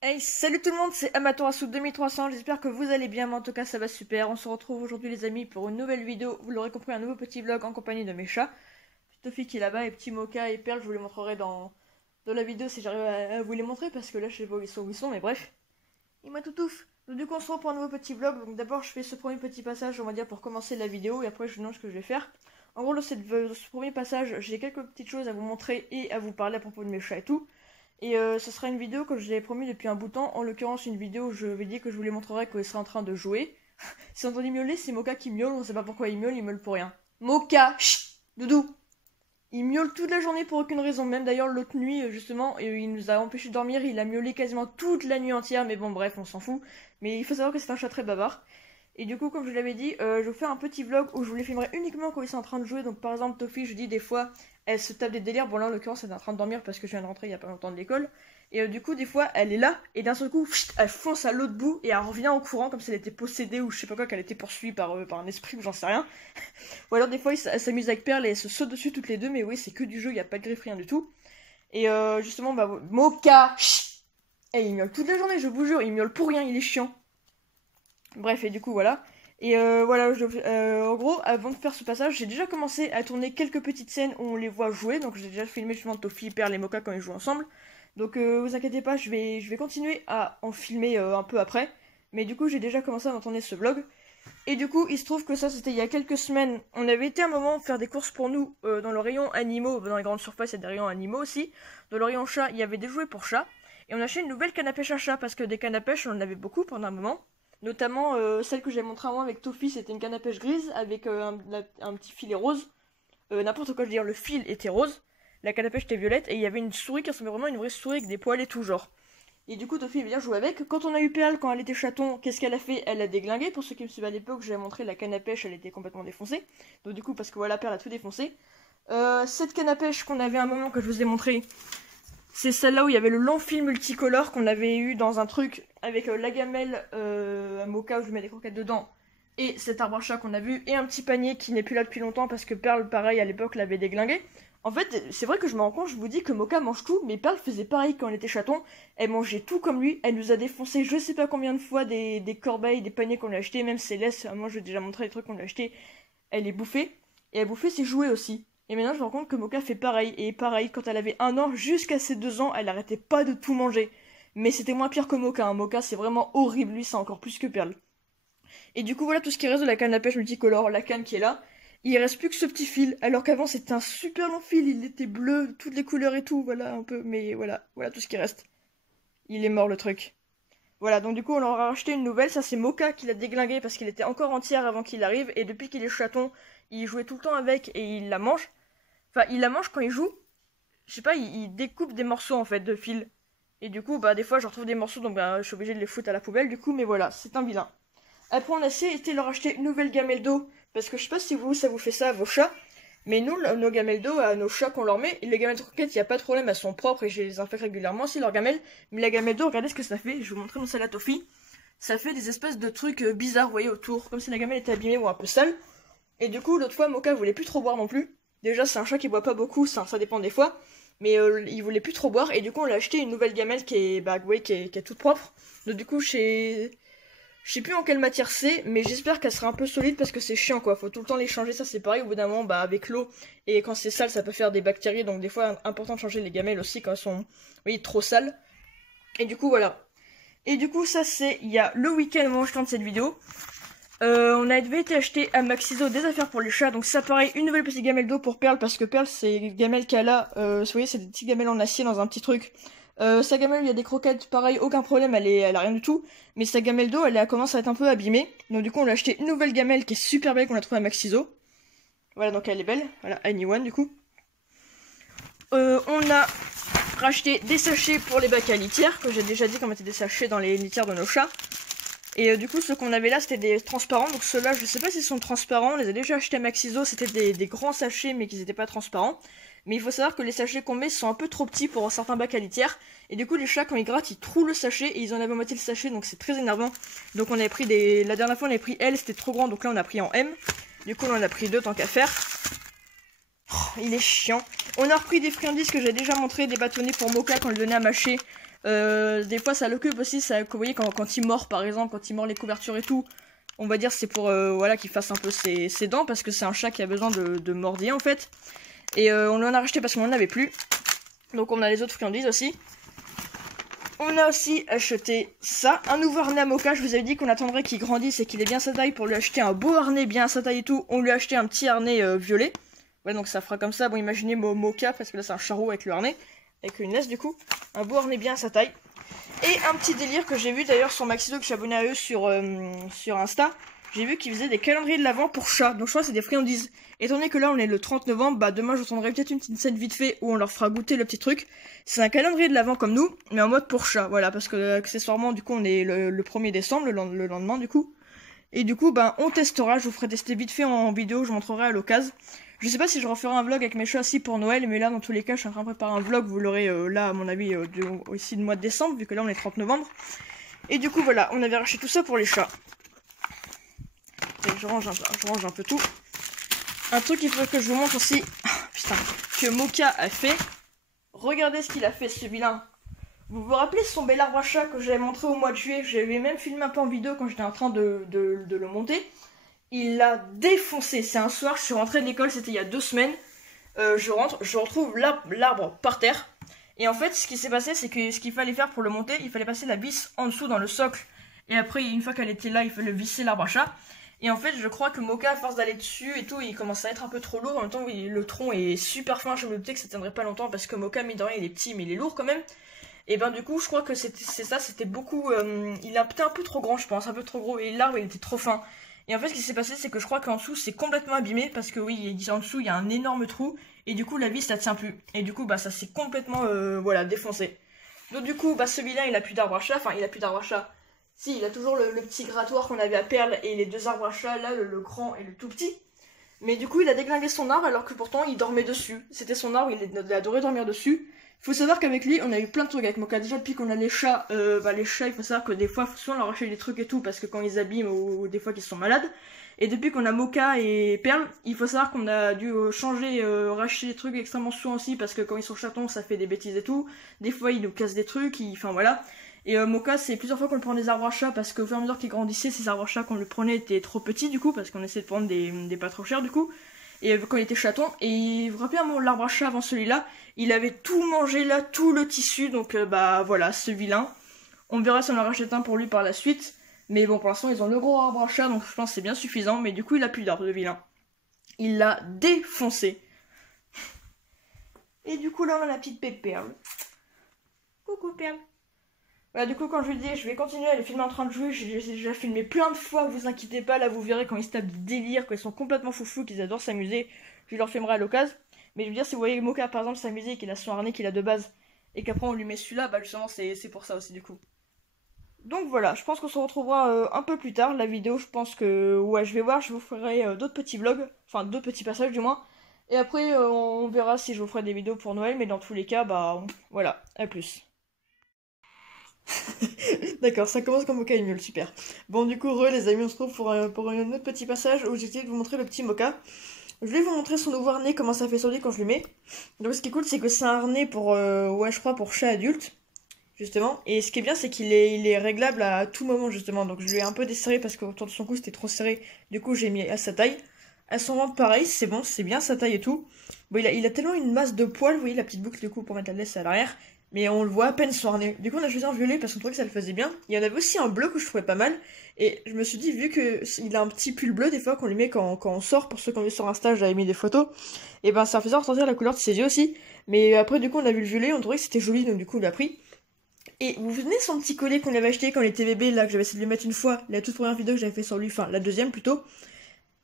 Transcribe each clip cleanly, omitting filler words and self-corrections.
Hey, salut tout le monde, c'est Amaterasu 2300, j'espère que vous allez bien, mais en tout cas ça va super. On se retrouve aujourd'hui les amis pour une nouvelle vidéo, vous l'aurez compris, un nouveau petit vlog en compagnie de mes chats. Tofi qui est là-bas et petit Mocha et Perle, je vous les montrerai dans la vidéo si j'arrive à vous les montrer parce que là je sais pas où ils sont, mais bref. Il m'a tout ouf. Donc du coup on se retrouve pour un nouveau petit vlog, donc d'abord je fais ce premier petit passage on va dire pour commencer la vidéo et après je vous demande ce que je vais faire. En gros là ce premier passage j'ai quelques petites choses à vous montrer et à vous parler à propos de mes chats et tout. Et ce sera une vidéo que je l'ai promis depuis un bout de temps. En l'occurrence, une vidéo où je vais dire que je vous les montrerai quand il sera en train de jouer. Si vous entendez miauler, c'est Mocha qui miaule. On sait pas pourquoi il miaule pour rien. Mocha, chut, Doudou. Il miaule toute la journée pour aucune raison. Même d'ailleurs, l'autre nuit, justement, il nous a empêché de dormir. Il a miaulé quasiment toute la nuit entière. Mais bon, bref, on s'en fout. Mais il faut savoir que c'est un chat très bavard. Et du coup, comme je l'avais dit, je vais vous faire un petit vlog où je vous les filmerai uniquement quand ils sont en train de jouer. Donc, par exemple, Tofi, je dis des fois, elle se tape des délires. Bon, là, en l'occurrence, elle est en train de dormir parce que je viens de rentrer il y a pas longtemps de l'école. Et du coup, des fois, elle est là, et d'un seul coup, pfft, elle fonce à l'autre bout, et elle revient en courant comme si elle était possédée, ou je sais pas quoi, qu'elle était poursuivie par un esprit, ou j'en sais rien. Ou alors, des fois, elle s'amuse avec Perle, et elles se sautent dessus toutes les deux, mais oui, c'est que du jeu, y a pas de griffe, rien du tout. Et justement, bah, Mocha, chut. Et il miaule toute la journée, je vous jure, il miaule pour rien, il est chiant. Bref, et du coup, voilà. Et voilà, en gros, avant de faire ce passage, j'ai déjà commencé à tourner quelques petites scènes où on les voit jouer. Donc j'ai déjà filmé justement Tofi, Perle et Mocha quand ils jouent ensemble. Donc vous inquiétez pas, je vais continuer à en filmer un peu après. Mais du coup, j'ai déjà commencé à en tourner ce vlog. Et du coup, il se trouve que ça, c'était il y a quelques semaines. On avait été un moment faire des courses pour nous dans le rayon animaux. Dans les grandes surfaces, il y a des rayons animaux aussi. Dans le rayon chat, il y avait des jouets pour chats. Et on a acheté une nouvelle canne à pêche à chat parce que des cannes à pêche, on en avait beaucoup pendant un moment. Notamment celle que j'ai montré à moi avec Tofi, c'était une canne à pêche grise avec un petit filet rose. N'importe quoi, je veux dire, le fil était rose, la canne à pêche était violette, et il y avait une souris qui ressemblait vraiment à une vraie souris avec des poils et tout genre. Et du coup, Tofi vient jouer avec. Quand on a eu Perle, quand elle était chaton, qu'est-ce qu'elle a fait? Elle a déglingué. Pour ceux qui me suivent à l'époque, j'avais montré la canne à pêche, elle était complètement défoncée. Donc du coup, parce que voilà, Perle a tout défoncé. Cette canne à pêche qu'on avait à un moment que je vous ai montré, c'est celle-là où il y avait le long fil multicolore qu'on avait eu dans un truc avec la gamelle, un mocha où je mets des croquettes dedans, et cet arbre à chat qu'on a vu, et un petit panier qui n'est plus là depuis longtemps parce que Perle, pareil, à l'époque, l'avait déglingué. En fait, c'est vrai que je me rends compte, je vous dis que Mocha mange tout, mais Perle faisait pareil quand elle était chaton. Elle mangeait tout comme lui, elle nous a défoncé je sais pas combien de fois des corbeilles, des paniers qu'on lui a achetés, même ses laisses, moi j'ai déjà montré les trucs qu'on lui a achetés, elle les bouffait, et elle bouffait ses jouets aussi. Et maintenant, je me rends compte que Mocha fait pareil. Et pareil, quand elle avait 1 an, jusqu'à ses 2 ans, elle arrêtait pas de tout manger. Mais c'était moins pire que Mocha. Hein. Mocha, c'est vraiment horrible. Lui, c'est encore plus que Perle. Et du coup, voilà tout ce qui reste de la canne à pêche multicolore, la canne qui est là. Il reste plus que ce petit fil. Alors qu'avant, c'était un super long fil. Il était bleu, toutes les couleurs et tout. Voilà, un peu. Mais voilà, voilà tout ce qui reste. Il est mort, le truc. Voilà, donc du coup, on leur a racheté une nouvelle. Ça, c'est Mocha qui l'a déglingué parce qu'il était encore entière avant qu'il arrive. Et depuis qu'il est chaton, il jouait tout le temps avec et il la mange. Enfin, il la mange quand il joue. Je sais pas, il découpe des morceaux en fait de fil. Et du coup, bah des fois je retrouve des morceaux, donc bah je suis obligée de les foutre à la poubelle du coup, mais voilà, c'est un vilain. Après on a essayé de leur acheter une nouvelle gamelle d'eau, parce que je sais pas si vous, ça vous fait ça à vos chats, mais nous, nos gamelles d'eau, à nos chats qu'on leur met, les gamelles de croquettes, y a pas de problème, elles sont propres et je les infecte régulièrement aussi leurs gamelles, mais la gamelle d'eau, regardez ce que ça fait, je vais vous montrer mon salade Toffee. Ça fait des espèces de trucs bizarres, vous voyez, autour, comme si la gamelle était abîmée ou un peu sale. Et du coup, l'autre fois, Mocha voulait plus trop boire non plus. Déjà, c'est un chat qui boit pas beaucoup, ça dépend des fois. Mais il voulait plus trop boire, et du coup, on l'a acheté une nouvelle gamelle qui est, bah, ouais, qui est toute propre. Donc, du coup, je sais plus en quelle matière c'est, mais j'espère qu'elle sera un peu solide parce que c'est chiant quoi. Faut tout le temps les changer, ça c'est pareil. Au bout d'un moment, bah, avec l'eau, et quand c'est sale, ça peut faire des bactéries. Donc, des fois, important de changer les gamelles aussi quand elles sont, oui, trop sales. Et du coup, voilà. Et du coup, ça c'est, il y a le week-end au moment où je tourne cette vidéo. On avait été acheter à Maxiso des affaires pour les chats, donc ça pareil, une nouvelle petite gamelle d'eau pour Perle, parce que Perle c'est une gamelle qu'elle a, vous voyez c'est des petites gamelles en acier dans un petit truc. Sa gamelle il y a des croquettes, pareil, aucun problème, elle a rien du tout, mais sa gamelle d'eau elle commence à être un peu abîmée, donc du coup on l'a acheté une nouvelle gamelle qui est super belle qu'on a trouvée à Maxiso. Voilà donc elle est belle, voilà, Anyone du coup. On a racheté des sachets pour les bacs à litière, que j'ai déjà dit qu'on mettait des sachets dans les litières de nos chats. Et du coup, ceux qu'on avait là, c'était des transparents. Donc ceux-là, je sais pas s'ils sont transparents. On les a déjà achetés à Maxiso. C'était des grands sachets, mais qui n'étaient pas transparents. Mais il faut savoir que les sachets qu'on met sont un peu trop petits pour certains bacs à litière. Et du coup, les chats, quand ils grattent, ils trouent le sachet. Et ils en avaient moitié le sachet, donc c'est très énervant. Donc on avait pris des... La dernière fois, on avait pris L, c'était trop grand. Donc là, on a pris en M. Du coup, on en a pris 2 tant qu'à faire. Oh, il est chiant. On a repris des friandises que j'ai déjà montré, des bâtonnets pour Mocha qu'on lui donnait à mâcher. Des fois ça l'occupe aussi, ça, vous voyez quand il mord par exemple, quand il mord les couvertures et tout, on va dire c'est pour voilà, qu'il fasse un peu ses dents, parce que c'est un chat qui a besoin de mordiller en fait. Et on en a racheté parce qu'on n'en avait plus. Donc on a les autres friandises aussi. On a aussi acheté ça, un nouveau harnais à Mocha. Je vous avais dit qu'on attendrait qu'il grandisse et qu'il ait bien sa taille pour lui acheter un beau harnais bien à sa taille et tout. On lui a acheté un petit harnais violet. Ouais, donc ça fera comme ça. Bon, imaginez Mocha, parce que là c'est un charreau avec le harnais, avec une laisse du coup. Un beau harnais bien à sa taille. Et un petit délire que j'ai vu d'ailleurs sur Maxido, que je suis abonné à eux sur Insta. J'ai vu qu'ils faisaient des calendriers de l'Avent pour chats. Donc je crois que c'est des friandises. Étant donné que là on est le 30 novembre, bah demain je tendrai peut-être une petite scène vite fait où on leur fera goûter le petit truc. C'est un calendrier de l'Avent comme nous, mais en mode pour chat. Voilà, parce que accessoirement du coup on est le 1er décembre, le lendemain du coup. Et du coup bah on testera, je vous ferai tester vite fait en vidéo, je montrerai à l'occasion. Je sais pas si je referai un vlog avec mes chats aussi pour Noël, mais là dans tous les cas je suis en train de préparer un vlog, vous l'aurez là à mon avis aussi de mois de décembre, vu que là on est 30 novembre. Et du coup voilà, on avait racheté tout ça pour les chats. Je range un peu tout. Un truc qu'il faut que je vous montre aussi, putain, que Mocha a fait. Regardez ce qu'il a fait ce vilain. Vous vous rappelez son bel arbre à chat que j'avais montré au mois de juillet? J'avais même filmé un peu en vidéo quand j'étais en train de le monter. Il l'a défoncé. C'est un soir, je suis rentrée de l'école, c'était il y a 2 semaines. Je rentre, je retrouve l'arbre par terre. Et en fait, ce qui s'est passé, c'est que ce qu'il fallait faire pour le monter, il fallait passer la vis en dessous dans le socle. Et après, une fois qu'elle était là, il fallait visser l'arbre à chat. Et en fait, je crois que Mocha, à force d'aller dessus et tout, il commence à être un peu trop lourd. En même temps, oui, le tronc est super fin. Je me doutais que ça tiendrait pas longtemps parce que Mocha, mine de rien, il est petit, mais il est lourd quand même. Et ben, du coup, je crois que c'était beaucoup. Il a peut-être un peu trop grand, je pense, un peu trop gros. Et l'arbre, il était trop fin. Et en fait, ce qui s'est passé, c'est que je crois qu'en dessous, c'est complètement abîmé parce que oui, en dessous, il y a un énorme trou. Et du coup, la vis, ça tient plus. Et du coup, bah, ça s'est complètement, voilà, défoncé. Donc, du coup, bah, celui-là, il a plus d'arbre à chat. Enfin, il a plus d'arbre à chat. Si, il a toujours le petit grattoir qu'on avait à Perle et les 2 arbres à chat, là, le grand et le tout petit. Mais du coup, il a déglingué son arbre alors que pourtant, il dormait dessus. C'était son arbre, il adorait dormir dessus. Faut savoir qu'avec lui, on a eu plein de trucs avec Mocha. Déjà, depuis qu'on a les chats, il faut savoir que des fois, faut souvent leur acheter des trucs et tout parce que quand ils abîment ou des fois qu'ils sont malades. Et depuis qu'on a Mocha et Perle, il faut savoir qu'on a dû changer, racheter des trucs extrêmement souvent aussi parce que quand ils sont chatons, ça fait des bêtises et tout. Des fois, ils nous cassent des trucs, enfin voilà. Et Mocha, c'est plusieurs fois qu'on le prend des arbres à chat parce qu'au fur et à mesure qu'il grandissait, ces arbres à chat qu'on le prenait étaient trop petits du coup, parce qu'on essayait de prendre des pas trop chers du coup. Et quand il était chaton, et vous vous rappelez l'arbre à chat avant celui-là, il avait tout mangé là, tout le tissu, donc bah voilà, ce vilain. On verra si on en rachète un pour lui par la suite. Mais bon, pour l'instant, ils ont le gros arbre à chat, donc je pense que c'est bien suffisant. Mais du coup, il a plus d'arbre, de vilain. Il l'a défoncé. Et du coup, là, on a la petite Perle. Coucou, Perle. Voilà, du coup, quand je lui dis, je vais continuer à les filmer en train de jouer, j'ai déjà filmé plein de fois, vous inquiétez pas, là, vous verrez quand ils se tapent du délire, quand ils sont complètement foufous, qu'ils adorent s'amuser, je leur filmerai à l'occasion. Mais je veux dire, si vous voyez Mocha, par exemple, s'amuser, qu'il a son harnais qu'il a de base, et qu'après on lui met celui-là, bah justement, c'est pour ça aussi, du coup. Donc voilà, je pense qu'on se retrouvera un peu plus tard. La vidéo, je pense que ouais, je vais voir, je vous ferai d'autres petits vlogs, enfin d'autres petits passages du moins. Et après, on verra si je vous ferai des vidéos pour Noël, mais dans tous les cas, bah voilà, à plus. D'accord, ça commence comme Mocha est nul, super. Bon, du coup, les amis, on se retrouve pour un autre petit passage où j'essaie de vous montrer le petit Mocha. Je vais vous montrer son nouveau harnais, comment ça fait sur lui quand je le mets. Donc, ce qui est cool, c'est que c'est un harnais pour, ouais, je crois, pour chat adulte. Justement, et ce qui est bien, c'est il est réglable à tout moment, justement. Donc je lui ai un peu desserré parce qu'autour de son cou c'était trop serré. Du coup, j'ai mis à sa taille. À son ventre, pareil, c'est bon, c'est bien sa taille et tout. Bon, il a tellement une masse de poils, vous voyez la petite boucle du coup pour mettre la laisse à l'arrière. Mais on le voit à peine son harnais. Du coup, on a choisi un violet parce qu'on trouvait que ça le faisait bien. Il y en avait aussi un bleu que je trouvais pas mal. Et je me suis dit, vu qu'il a un petit pull bleu, des fois qu'on lui met quand on sort, pour ceux qui ont vu sur Insta, j'avais mis des photos. Et ben, ça faisait ressortir la couleur de ses yeux aussi. Mais après, du coup, on a vu le violet, on trouvait que c'était joli, donc du coup, on l'a pris. Et vous vous souvenez son petit collet qu'on avait acheté quand il était bébé, là, que j'avais essayé de lui mettre une fois, la toute première vidéo que j'avais fait sur lui, enfin la deuxième plutôt.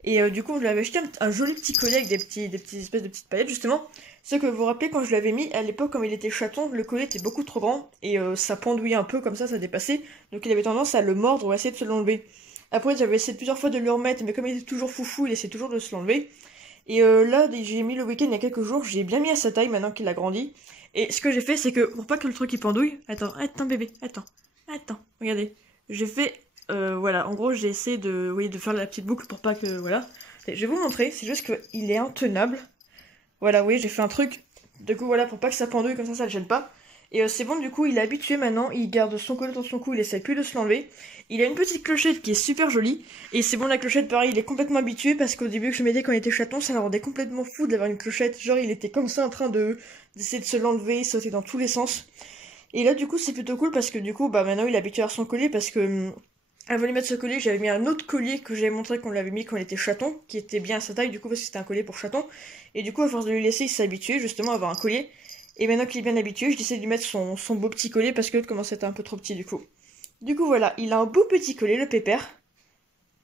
Et du coup, je lui avais acheté un joli petit collet avec des petits espèces de petites paillettes, justement. Ce que vous vous rappelez, quand je l'avais mis, à l'époque, comme il était chaton, le collet était beaucoup trop grand, et ça pendouillait un peu, comme ça dépassait. Donc il avait tendance à le mordre ou à essayer de se l'enlever. Après, j'avais essayé plusieurs fois de le remettre, mais comme il était toujours foufou, il essayait toujours de se l'enlever. Et là, j'ai mis le week-end il y a quelques jours, j'ai bien mis à sa taille maintenant qu'il a grandi. Et ce que j'ai fait, c'est que pour pas que le truc il pendouille, attends bébé, attends, regardez. J'ai fait, voilà, en gros j'ai essayé de, oui, de faire la petite boucle pour pas que, voilà. Je vais vous montrer, c'est juste qu'il est intenable. Voilà, oui, j'ai fait un truc, du coup voilà, pour pas que ça pendouille, comme ça le gêne pas. Et c'est bon, du coup, il est habitué maintenant, il garde son collet dans son cou, il essaie plus de se l'enlever. Il a une petite clochette qui est super jolie, et c'est bon, la clochette, pareil, il est complètement habitué, parce qu'au début que je mettais quand il était chaton, ça le rendait complètement fou d'avoir une clochette. Genre, il était comme ça en train d'essayer de se l'enlever, sauter dans tous les sens. Et là, du coup, c'est plutôt cool, parce que du coup, bah maintenant, il est habitué à son collier, parce que avant de lui mettre ce collier, j'avais mis un autre collier que j'avais montré qu'on l'avait mis quand il était chaton, qui était bien à sa taille, du coup, parce que c'était un collier pour chaton. Et du coup, à force de lui laisser, il s'est habitué justement à avoir un collier. Et maintenant qu'il est bien habitué, je décide de lui mettre son beau petit collier parce que l'autre commence à être un peu trop petit du coup. Du coup, voilà, il a un beau petit collier, le pépère.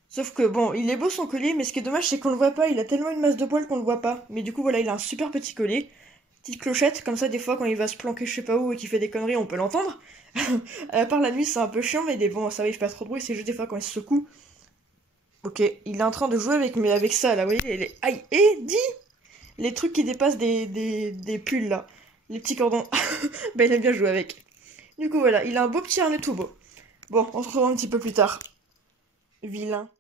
Sauf que bon, il est beau son collier, mais ce qui est dommage, c'est qu'on le voit pas. Il a tellement une masse de poils qu'on le voit pas. Mais du coup, voilà, il a un super petit collier. Petite clochette, comme ça, des fois, quand il va se planquer je sais pas où et qu'il fait des conneries, on peut l'entendre. À part la nuit, c'est un peu chiant, mais bon, ça va, il fait pas trop de bruit, c'est juste des fois quand il se secoue. Ok, il est en train de jouer avec ça, là, vous voyez, aïe, et dit les trucs qui dépassent des pulls, là. Les petits cordons. Bah, il aime bien jouer avec. Du coup, voilà, il a un beau petit harnais tout beau. Bon, on se retrouve un petit peu plus tard. Vilain.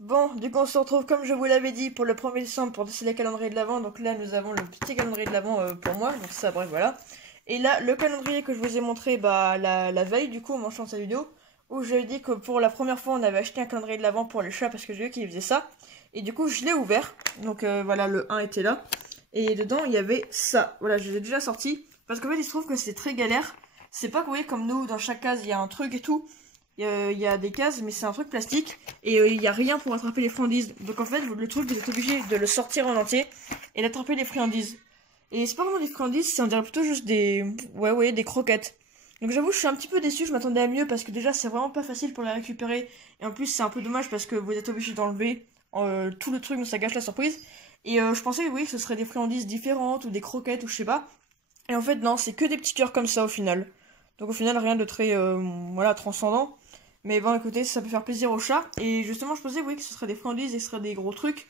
Bon, du coup, on se retrouve comme je vous l'avais dit pour le 1er décembre pour décider le calendrier de l'Avent. Donc là, nous avons le petit calendrier de l'Avent pour moi. Donc ça, bref, voilà. Et là, le calendrier que je vous ai montré bah, la veille, du coup, en manchant cette vidéo, où je dit que pour la première fois, on avait acheté un calendrier de l'Avent pour les chats parce que j'ai vu qu'ils faisaient ça. Et du coup, je l'ai ouvert. Donc voilà, le 1 était là. Et dedans, il y avait ça. Voilà, je l'ai déjà sorti. Parce qu'en fait, il se trouve que c'est très galère. C'est pas que vous voyez, comme nous, dans chaque case, il y a un truc et tout. Il y a des cases, mais c'est un truc plastique. Et il n'y a rien pour attraper les friandises. Donc en fait, le truc, vous êtes obligé de le sortir en entier et d'attraper les friandises. Et c'est pas vraiment des friandises, c'est on dirait plutôt juste ouais, des croquettes. Donc j'avoue, je suis un petit peu déçue, je m'attendais à mieux parce que déjà, c'est vraiment pas facile pour les récupérer. Et en plus, c'est un peu dommage parce que vous êtes obligé d'enlever tout le truc, donc ça gâche la surprise. Et je pensais, oui, que ce serait des friandises différentes ou des croquettes ou je sais pas. Et en fait, non, c'est que des petits cœurs comme ça au final. Donc au final, rien de très, voilà, transcendant. Mais bon, écoutez, ça peut faire plaisir aux chats. Et justement, je pensais, oui, que ce serait des friandises et ce serait des gros trucs.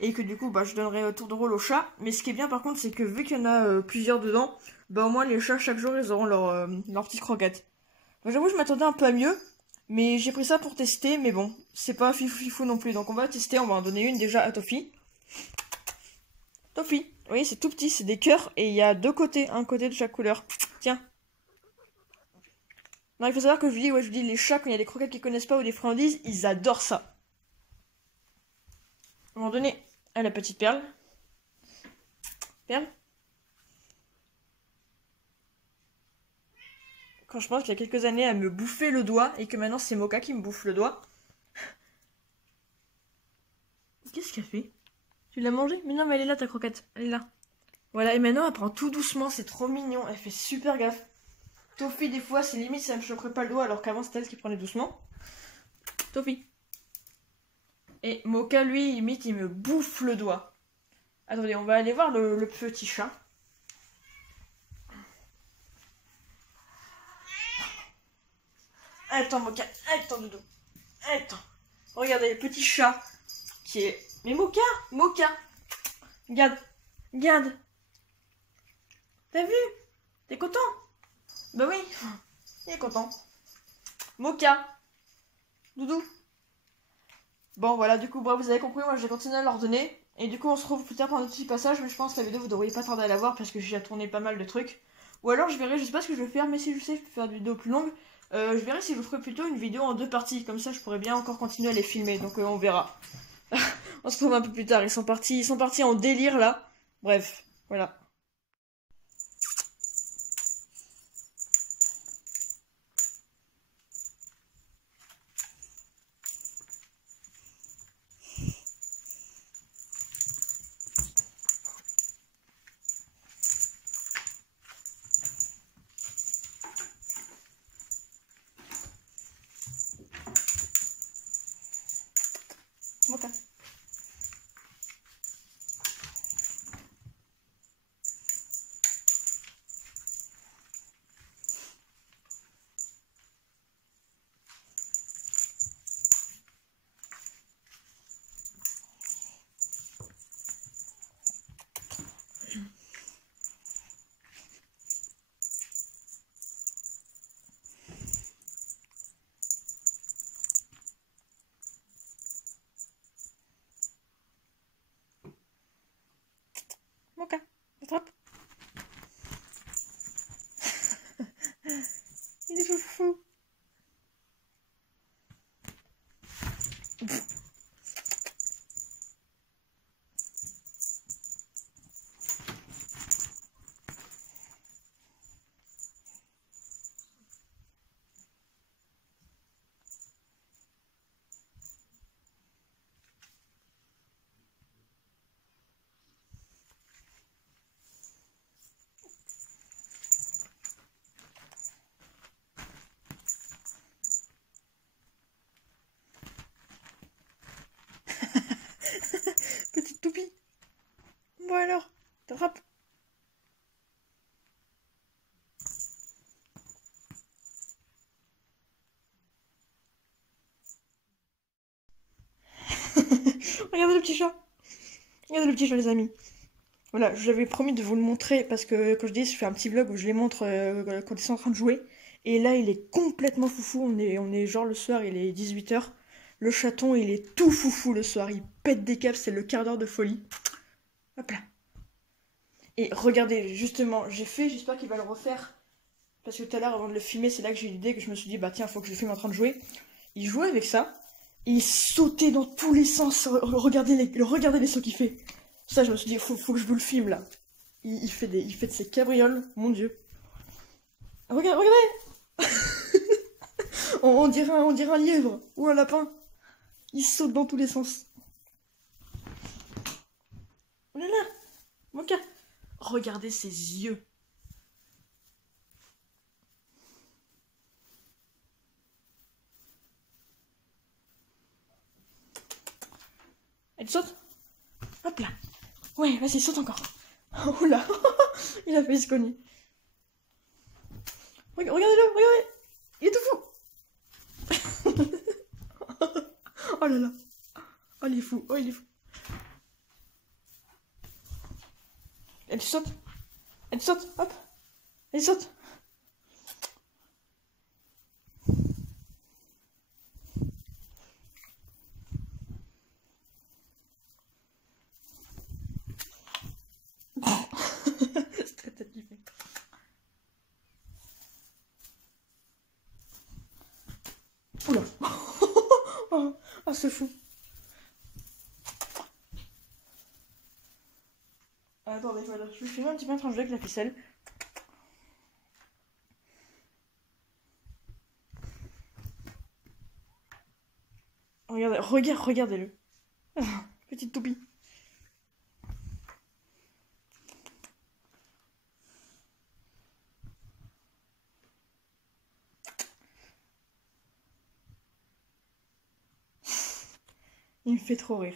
Et que du coup, bah, je donnerais tour de rôle aux chats. Mais ce qui est bien, par contre, c'est que vu qu'il y en a plusieurs dedans, bah, au moins, les chats, chaque jour, ils auront leur petite croquette. Donc j'avoue, je m'attendais un peu à mieux. Mais j'ai pris ça pour tester. Mais bon, c'est pas fifou fifou non plus. Donc on va tester, on va en donner une déjà à Toffee. Toffee. Oui, c'est tout petit, c'est des cœurs. Et il y a deux côtés, un côté de chaque couleur. Tiens. Non, il faut savoir que je vous dis, les chats, quand il y a des croquettes qu'ils connaissent pas ou des friandises, ils adorent ça. On va en donner à la petite perle. Perle. Quand je pense qu'il y a quelques années, elle me bouffait le doigt et que maintenant c'est Mocha qui me bouffe le doigt. Qu'est-ce qu'elle fait? Tu l'as mangée? Mais non, mais elle est là ta croquette. Elle est là. Voilà, et maintenant elle prend tout doucement, c'est trop mignon. Elle fait super gaffe. Toffee, des fois, c'est limite, ça me choquerait pas le doigt alors qu'avant c'était elle qui prenait doucement. Toffee. Et Mocha, lui, limite, il me bouffe le doigt. Attendez, on va aller voir le petit chat. Attends, Mocha. Attends, Doudou. Attends. Regardez, le petit chat qui est... Mais Mocha, Mocha. Regarde. Regarde. T'as vu? T'es content? Bah oui. Il est content. Mocha. Doudou. Bon, voilà, du coup, bref, vous avez compris, moi, j'ai continué à l'ordonner. Et du coup, on se retrouve plus tard pour un petit passage, mais je pense que la vidéo, vous devriez pas tarder à la voir parce que j'ai déjà tourné pas mal de trucs. Ou alors, je verrai, je sais pas ce que je vais faire, mais si je sais, je peux faire des vidéos plus longues. Je verrai si je vous ferai plutôt une vidéo en deux parties. Comme ça, je pourrais bien encore continuer à les filmer, donc on verra. On se retrouve un peu plus tard, ils sont partis en délire, là. Bref, voilà. Mocha. Petite toupie. Bon alors, t'attrapes. Regardez le petit chat. Regardez le petit chat, les amis. Voilà, j'avais promis de vous le montrer parce que, quand je dis, je fais un petit vlog où je les montre quand ils sont en train de jouer. Et là, il est complètement foufou. On est genre le soir, il est 18 h. Le chaton, il est tout foufou le soir. Il pète des câbles, c'est le quart d'heure de folie. Hop là. Et regardez, justement, j'espère qu'il va le refaire. Parce que tout à l'heure, avant de le filmer, c'est là que j'ai eu l'idée que je me suis dit, bah tiens, faut que je le filme en train de jouer. Il jouait avec ça. Et il sautait dans tous les sens. Regardez les sauts qu'il fait. Ça, je me suis dit, faut que je vous le filme là. Il fait de ses cabrioles, mon dieu. Regardez. On dirait un lièvre ou un lapin. Il saute dans tous les sens. Oh là là, Moka. Regardez ses yeux. Elle saute. Hop là. Ouais, vas-y, saute encore. Oh là. Il a failli se cogner. Regardez-le, regardez. Il est tout fou. Oh là là. Oh, il est fou. Oh, il est fou. Elle saute. Elle saute. Hop. Elle saute. C'est très tête qui fait. Oula. Oh, c'est fou. Attendez, voilà. Je vais filmer un petit peu en train de jouer avec la ficelle. Regardez-le. Petite toupie. Il me fait trop rire.